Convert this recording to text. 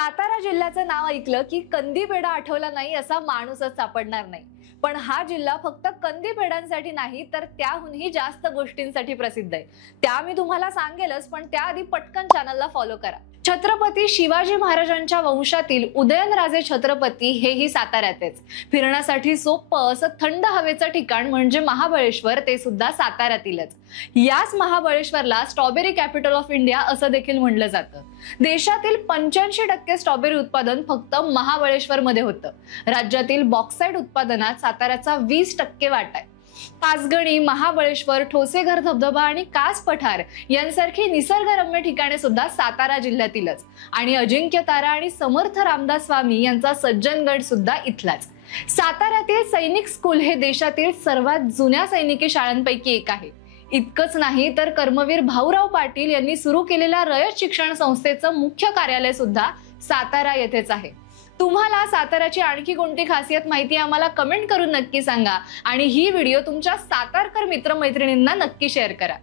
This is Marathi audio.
सातारा जिल्ह्याचं नाव ऐकलं की कंदी पेढा आठवला नाही असा माणूसच सापडणार नाही। पण हा जिल्हा फक्त कंदी पेढ्यांसाठी नाही तर त्याहूनही जास्त गोष्टींसाठी प्रसिद्ध आहे। त्या मी तुम्हाला सांगेलच, पण त्याआधी पटकन चॅनलला फॉलो करा। छत्रपती शिवाजी महाराजांच्या वंशातील उदयनराजे छत्रपती हेही साताऱ्यातच। फिरण्यासाठी सोपं असं थंड हवेचं ठिकाण म्हणजे महाबळेश्वर, ते सुद्धा साताऱ्यातीलच। याच महाबळेश्वरला स्ट्रॉबेरी कॅपिटल ऑफ इंडिया असं देखील म्हणलं जातं। देशातील 85% स्ट्रॉबेरी उत्पादन फक्त महाबळेश्वर मध्ये होतं। राज्यातील बॉक्साइट उत्पादनात साताऱ्याचा 20% वाटा आहे। पाचगणी, महाबळेश्वर, ठोसेघर धबधबा आणि कास पठार यांसारखी निसर्गरम्य ठिकाणे सुद्धा सातारा जिल्ह्यातीलच। आणि अजिंक्य तारा आणि समर्थ रामदास स्वामी यांचा सज्जनगड सुद्धा इथलाच। साताऱ्यातील सैनिक स्कूल हे देशातील सर्वात जुन्या सैनिकी शाळांपैकी एक आहे। इतकंच नाही तर कर्मवीर भाऊराव पाटील यांनी सुरू केलेल्या रयत शिक्षण संस्थेचं मुख्य कार्यालय सुद्धा सातारा येथेच आहे। तुम्हाला साताऱ्याची आणखी कोणती खासियत माहिती आम्हाला कमेंट करून नक्की सांगा आणि ही व्हिडिओ तुमच्या सातारकर मित्रमैत्रिणींना नक्की शेअर करा।